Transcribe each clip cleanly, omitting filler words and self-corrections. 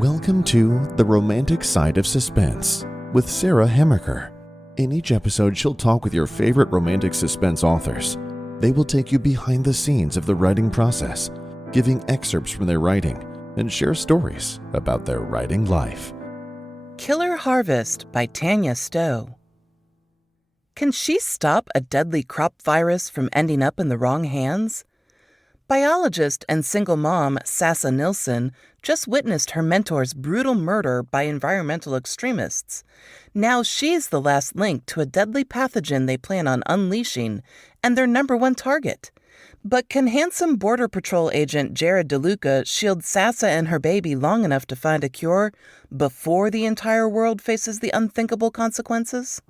Welcome to The Romantic Side of Suspense with Sarah Hemmerker. In each episode, she'll talk with your favorite romantic suspense authors. They will take you behind the scenes of the writing process, giving excerpts from their writing, and share stories about their writing life. Killer Harvest by Tanya Stowe. Can she stop a deadly crop virus from ending up in the wrong hands? Biologist and single mom Sassa Nilsson just witnessed her mentor's brutal murder by environmental extremists. Now she's the last link to a deadly pathogen they plan on unleashing and their number one target. But can handsome Border Patrol agent Jared DeLuca shield Sassa and her baby long enough to find a cure before the entire world faces the unthinkable consequences?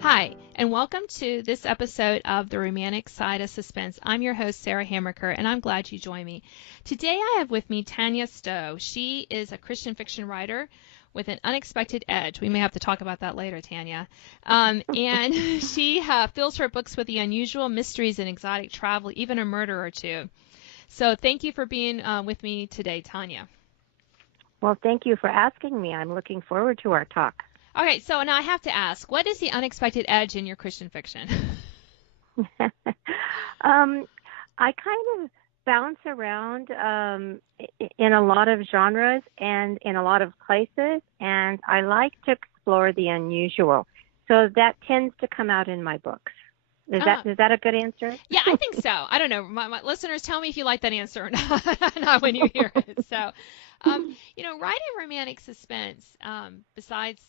Hi, and welcome to this episode of The Romantic Side of Suspense. I'm your host, Sarah Hemmerker, and I'm glad you joined me. Today I have with me Tanya Stowe. She is a Christian fiction writer with an unexpected edge. We may have to talk about that later, Tanya. And she fills her books with the unusual mysteries and exotic travel, even a murder or two. So thank you for being with me today, Tanya. Well, thank you for asking me. I'm looking forward to our talk. Okay, so now I have to ask, what is the unexpected edge in your Christian fiction? I kind of bounce around in a lot of genres and in a lot of places, and I like to explore the unusual. So that tends to come out in my books. Is that a good answer? Yeah, I think so. I don't know. My listeners, tell me if you like that answer or not, not when you hear it. So, writing romantic suspense, besides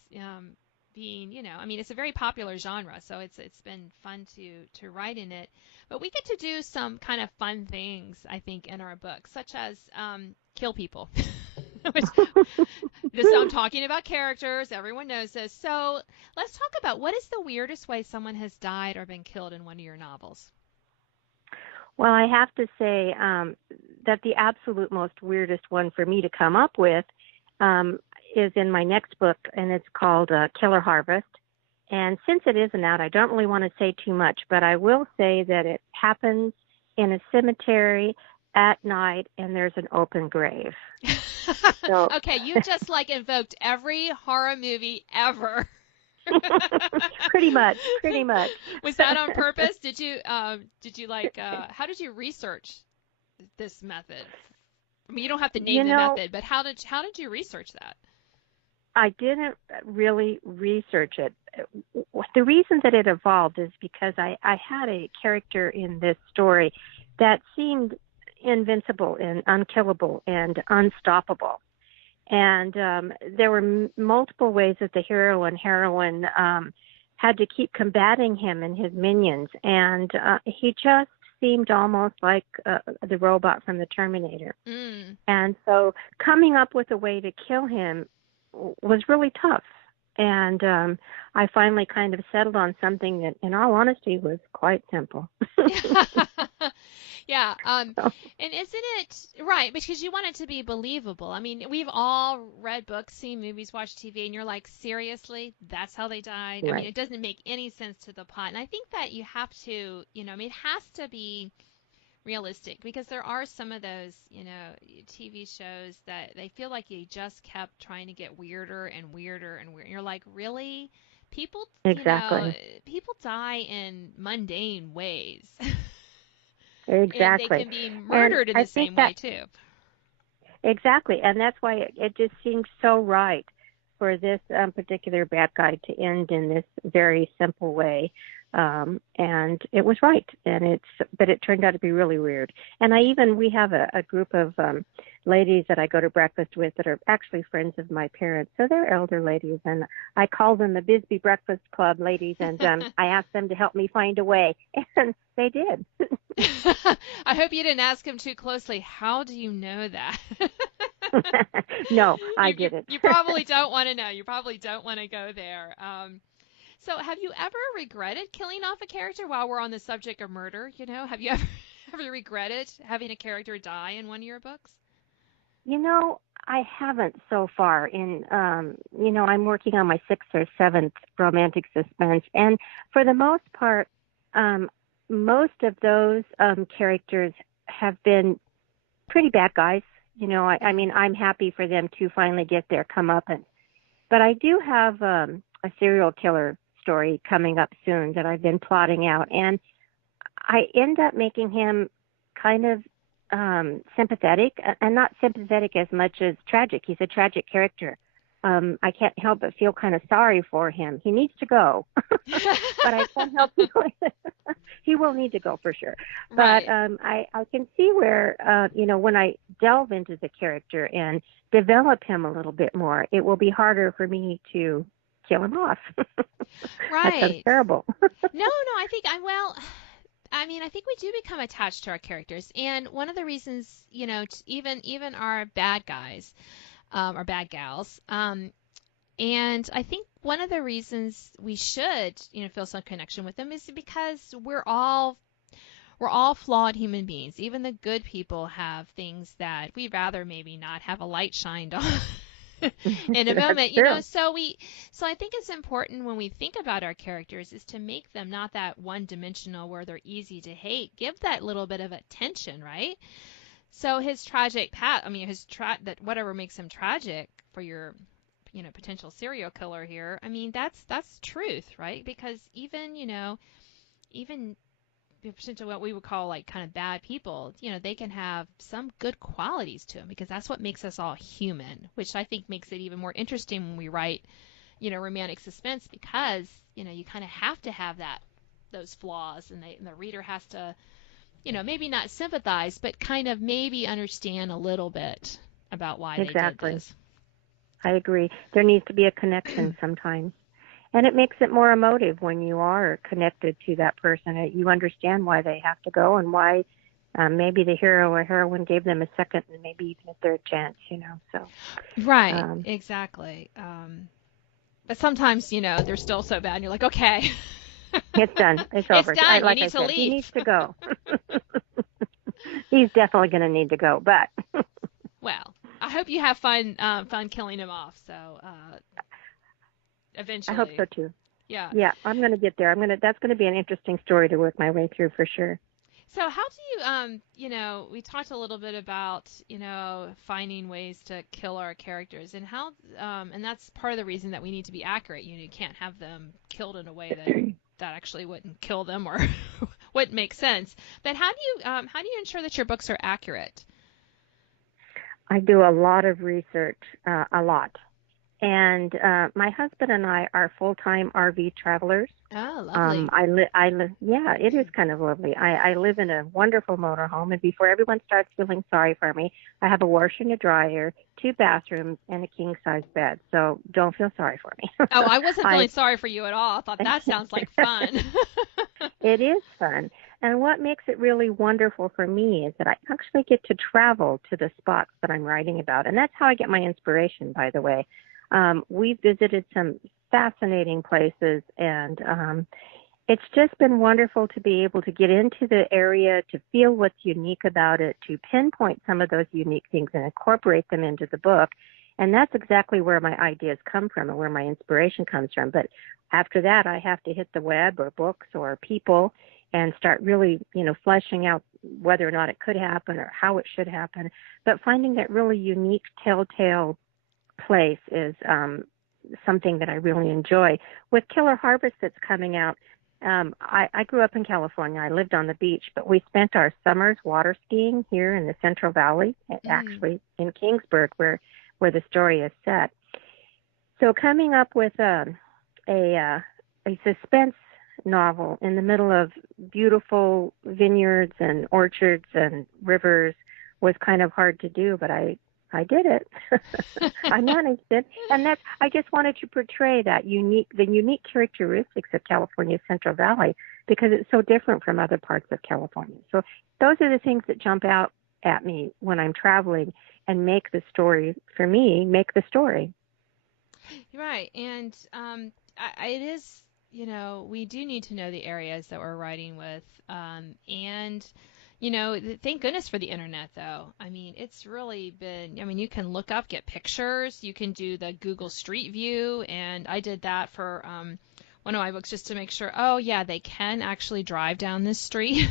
being, it's a very popular genre, so it's been fun to write in it. But we get to do some kind of fun things, I think, in our books, such as kill people. I'm talking about characters. Everyone knows this. So let's talk about what is the weirdest way someone has died or been killed in one of your novels? Well, I have to say that the absolute most weirdest one for me to come up with is in my next book, and it's called Killer Harvest. And since it isn't out, I don't really want to say too much, but I will say that it happens in a cemetery at night, and there's an open grave. So, okay, you just invoked every horror movie ever. Pretty much. Was that on purpose? Did you how did you research this method? I mean, you don't have to name the method, but how did you research that? I didn't really research it. The reason that it evolved is because I had a character in this story that seemed invincible and unkillable and unstoppable. And there were multiple ways that the hero and heroine had to keep combating him and his minions. And he just seemed almost like the robot from the Terminator. Mm. And so coming up with a way to kill him was really tough. And I finally kind of settled on something that, in all honesty, was quite simple. Yeah. And isn't it right? Because you want it to be believable. I mean, we've all read books, seen movies, watched TV, and you're like, seriously, that's how they died? Right. I mean, it doesn't make any sense to the plot. And I think that you have to, it has to be realistic, because there are some of those, TV shows that they feel like you just kept trying to get weirder and weirder and weirder. You're like, really? People, people die in mundane ways. Exactly. And they can be murdered in the same way, too. Exactly. And that's why it just seems so right for this particular bad guy to end in this very simple way. And it was right. But it turned out to be really weird. And we have a group of ladies that I go to breakfast with that are actually friends of my parents. So they're elder ladies, and I call them the Bisbee Breakfast Club ladies, and I asked them to help me find a way, and they did. I hope you didn't ask them too closely. How do you know that? No, I didn't. You probably don't want to know. You probably don't want to go there. So have you ever regretted killing off a character while we're on the subject of murder? Have you ever regretted having a character die in one of your books? I haven't so far. I'm working on my 6th or 7th romantic suspense. And for the most part, most of those characters have been pretty bad guys I mean, I'm happy for them to finally get their comeuppance. But I do have a serial killer story coming up soon that I've been plotting out, and I end up making him kind of sympathetic, and not sympathetic as much as tragic. He's a tragic character. I can't help but feel kind of sorry for him. He needs to go, but I can't help feeling he will need to go for sure. Right. But I can see where, when I delve into the character and develop him a little bit more, it will be harder for me to kill him off. Right. That sounds terrible. No, I think I think we do become attached to our characters, and one of the reasons, even our bad guys, or bad gals, and I think one of the reasons we should, feel some connection with them is because we're all flawed human beings. Even the good people have things that we'd rather maybe not have a light shined on. In a moment, so I think it's important when we think about our characters is to make them not that one-dimensional where they're easy to hate. Give that little bit of attention, right? So his tragic path, that whatever makes him tragic for your, potential serial killer here, I mean, that's truth, right? Because even potential what we would call like kind of bad people, they can have some good qualities to them, because that's what makes us all human, which I think makes it even more interesting when we write, romantic suspense, because, you kind of have to have those flaws, and the reader has to, maybe not sympathize, but kind of maybe understand a little bit about why they did this. I agree. There needs to be a connection sometimes. And it makes it more emotive when you are connected to that person. You understand why they have to go, and why maybe the hero or heroine gave them a second and maybe even a third chance, So Right, exactly. But sometimes, they're still so bad, and you're like, okay. It's done. It's over. It's done. Like you need I to said, leave. He needs to go. He's definitely going to need to go, but. Well, I hope you have fun killing him off. So eventually. I hope so too. Yeah. Yeah, I'm going to get there. That's going to be an interesting story to work my way through for sure. So how do you, we talked a little bit about, finding ways to kill our characters, and how, and that's part of the reason that we need to be accurate. You can't have them killed in a way that actually wouldn't kill them or wouldn't make sense. But how do you ensure that your books are accurate? I do a lot of research, a lot. And my husband and I are full-time RV travelers. Oh, lovely. Yeah, it is kind of lovely. I live in a wonderful motorhome, and before everyone starts feeling sorry for me, I have a washer and a dryer, 2 bathrooms, and a king-size bed. So don't feel sorry for me. Oh, I wasn't feeling sorry for you at all. I thought that sounds like fun. It is fun. And what makes it really wonderful for me is that I actually get to travel to the spots that I'm writing about. And that's how I get my inspiration, by the way. We've visited some fascinating places, and it's just been wonderful to be able to get into the area, to feel what's unique about it, to pinpoint some of those unique things and incorporate them into the book. And that's exactly where my ideas come from and where my inspiration comes from. But after that, I have to hit the web or books or people and start really, fleshing out whether or not it could happen or how it should happen. But finding that really unique telltale place is something that I really enjoy. With Killer Harvest that's coming out, I grew up in California. I lived on the beach, but we spent our summers water skiing here in the Central Valley, actually in Kingsburg, where the story is set. So coming up with a suspense novel in the middle of beautiful vineyards and orchards and rivers was kind of hard to do, but I did it. I managed it. And I just wanted to portray the unique characteristics of California's Central Valley, because it's so different from other parts of California. So those are the things that jump out at me when I'm traveling and make the story Right. And it is, we do need to know the areas that we're writing with. And thank goodness for the internet, though. I mean, it's really been, you can look up, get pictures. You can do the Google Street View. And I did that for one of my books just to make sure, oh, yeah, they can actually drive down this street.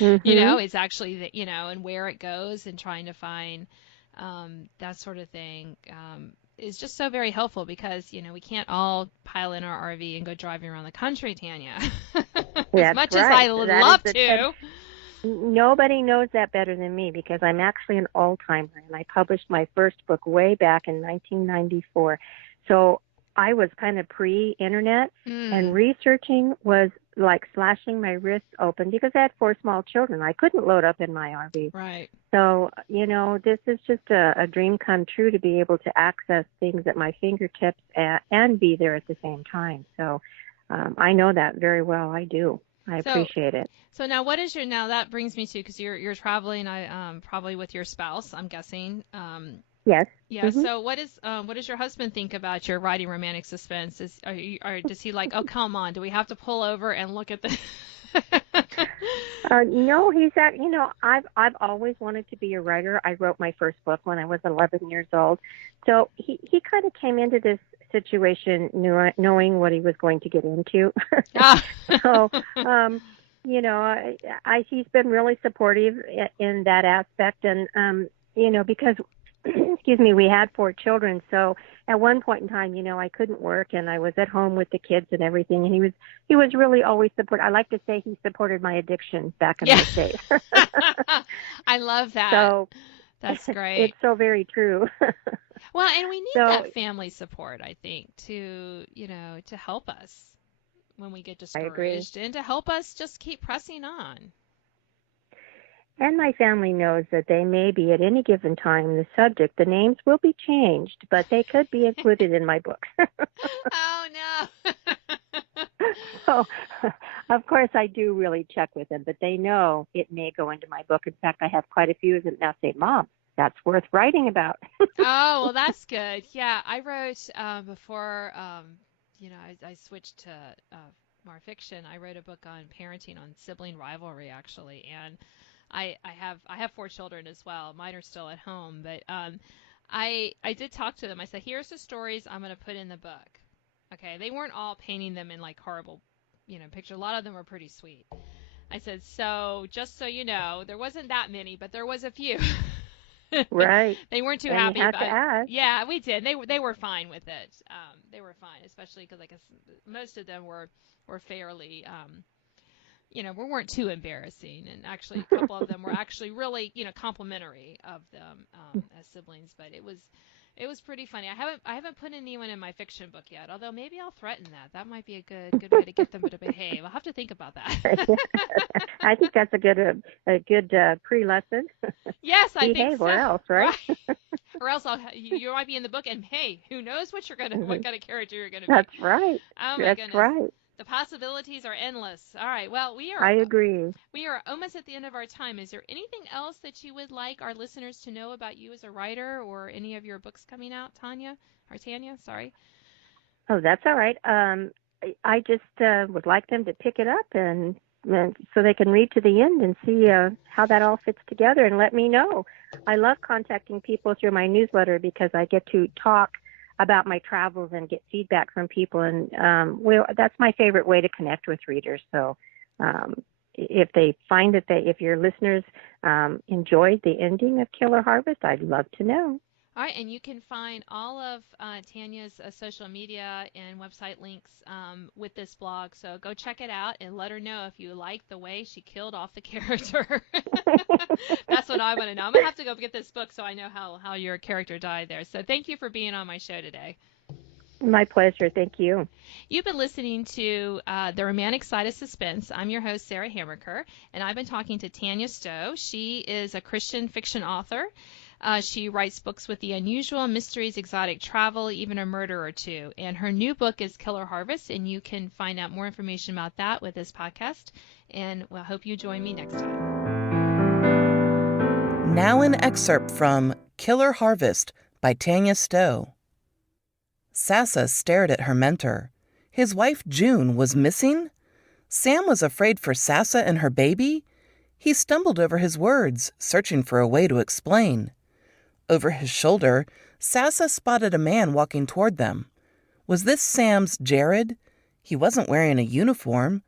Mm-hmm. It's actually, and where it goes, and trying to find that sort of thing, is just so very helpful because, we can't all pile in our RV and go driving around the country, Tanya. As much as I would love to. Nobody knows that better than me because I'm actually an all-timer, and I published my first book way back in 1994. So I was kind of pre-internet, and researching was like slashing my wrists open because I had 4 small children. I couldn't load up in my RV. Right. So, this is just a dream come true to be able to access things at my fingertips and be there at the same time. So I know that very well. I do. I appreciate it. So now that brings me to, because you're traveling, probably with your spouse, I'm guessing. Yes. Yeah. Mm-hmm. So what does your husband think about your writing romantic suspense? Does he like, oh, come on, do we have to pull over and look at the? No, he's that. I've always wanted to be a writer. I wrote my first book when I was 11 years old. So he kind of came into this situation knowing what he was going to get into. So, he's been really supportive in that aspect. And, because, excuse me, we had 4 children. So at one point in time, I couldn't work and I was at home with the kids and everything. And he was really always supportive. I like to say he supported my addiction back in those days. I love that. So that's great. It's so very true. Well, and we need that family support, I think, to help us when we get discouraged and to help us just keep pressing on. And my family knows that they may be at any given time the subject. The names will be changed, but they could be included in my book. Oh, no. So, of course, I do really check with them, but they know it may go into my book. In fact, I have quite a few of them now say, Mom, that's worth writing about. Oh, well, that's good. Yeah, I wrote before, I switched to more fiction. I wrote a book on parenting, on sibling rivalry, actually, and I have 4 children as well. Mine are still at home, but I did talk to them. I said, here's the stories I'm going to put in the book. Okay, they weren't all painting them in like horrible, pictures. A lot of them were pretty sweet. I said, so just so you know, there wasn't that many, but there was a few. Right. They weren't too happy about it. Yeah, we did. They were fine with it. They were fine, especially because most of them were fairly. We weren't too embarrassing, and actually a couple of them were actually really, complimentary of them as siblings. But it was pretty funny. I haven't put anyone in my fiction book yet, although maybe I'll threaten that. That might be a good way to get them to behave. I'll have to think about that. I think that's a good pre-lesson. Yes, I think so. Or else, right? Or else you might be in the book, and hey, who knows what kind of character you're gonna be. That's right. Oh my goodness. Right. The possibilities are endless. All right. Well, I agree. We are almost at the end of our time. Is there anything else that you would like our listeners to know about you as a writer, or any of your books coming out, Tanya? Sorry. Oh, that's all right. I just would like them to pick it up and so they can read to the end and see how that all fits together and let me know. I love contacting people through my newsletter because I get to talk about my travels and get feedback from people, and that's my favorite way to connect with readers. So if they find that if your listeners enjoyed the ending of Killer Harvest, I'd love to know. All right, and you can find all of Tanya's social media and website links with this blog, so go check it out and let her know if you like the way she killed off the character. That's what I want to know. I'm going to have to go get this book so I know how your character died there. So thank you for being on my show today. My pleasure. Thank you. You've been listening to The Romantic Side of Suspense. I'm your host, Sarah Hammerker, and I've been talking to Tanya Stowe. She is a Christian fiction author. She writes books with the unusual, mysteries, exotic travel, even a murder or two. And her new book is Killer Harvest, and you can find out more information about that with this podcast. And I hope you join me next time. Now an excerpt from Killer Harvest by Tanya Stowe. Sassa stared at her mentor. His wife June was missing? Sam was afraid for Sassa and her baby? He stumbled over his words, searching for a way to explain. Over his shoulder, Sassa spotted a man walking toward them. Was this Sam's Jared? He wasn't wearing a uniform.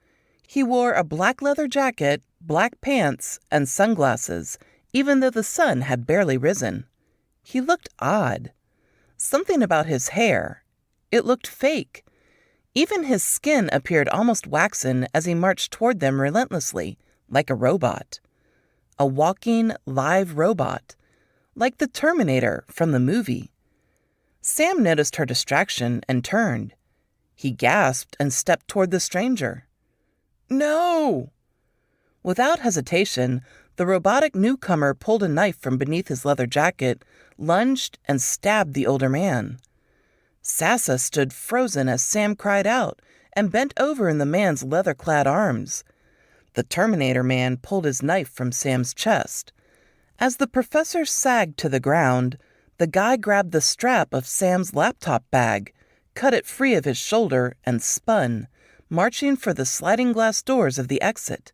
He wore a black leather jacket, black pants, and sunglasses, even though the sun had barely risen. He looked odd. Something about his hair. It looked fake. Even his skin appeared almost waxen as he marched toward them relentlessly, like a robot. A walking, live robot, like the Terminator from the movie. Sam noticed her distraction and turned. He gasped and stepped toward the stranger. No! Without hesitation, the robotic newcomer pulled a knife from beneath his leather jacket, lunged, and stabbed the older man. Sassa stood frozen as Sam cried out and bent over in the man's leather-clad arms. The Terminator man pulled his knife from Sam's chest. As the professor sagged to the ground, the guy grabbed the strap of Sam's laptop bag, cut it free of his shoulder, and spun, marching for the sliding glass doors of the exit.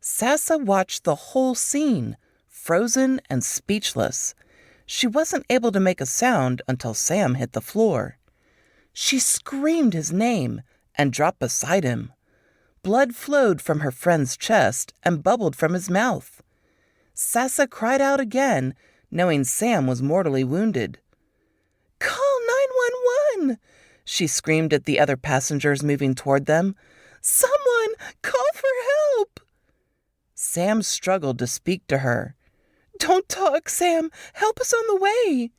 Sassa watched the whole scene, frozen and speechless. She wasn't able to make a sound until Sam hit the floor. She screamed his name and dropped beside him. Blood flowed from her friend's chest and bubbled from his mouth. Sassa cried out again, knowing Sam was mortally wounded. "Call 911!" she screamed at the other passengers moving toward them. "Someone, call for help!" Sam struggled to speak to her. "Don't talk, Sam. Help us on the way."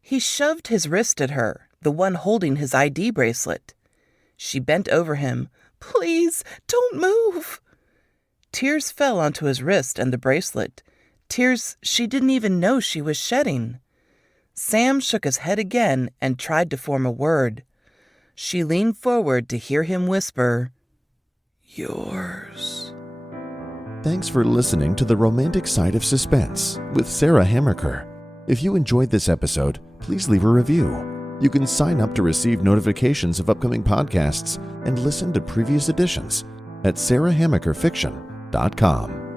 He shoved his wrist at her, the one holding his ID bracelet. She bent over him. "Please, don't move." Tears fell onto his wrist and the bracelet, tears she didn't even know she was shedding. Sam shook his head again and tried to form a word. She leaned forward to hear him whisper, "Yours." Thanks for listening to The Romantic Side of Suspense with Sarah Hammaker. If you enjoyed this episode, please leave a review. You can sign up to receive notifications of upcoming podcasts and listen to previous editions at sarahhammakerfiction.com.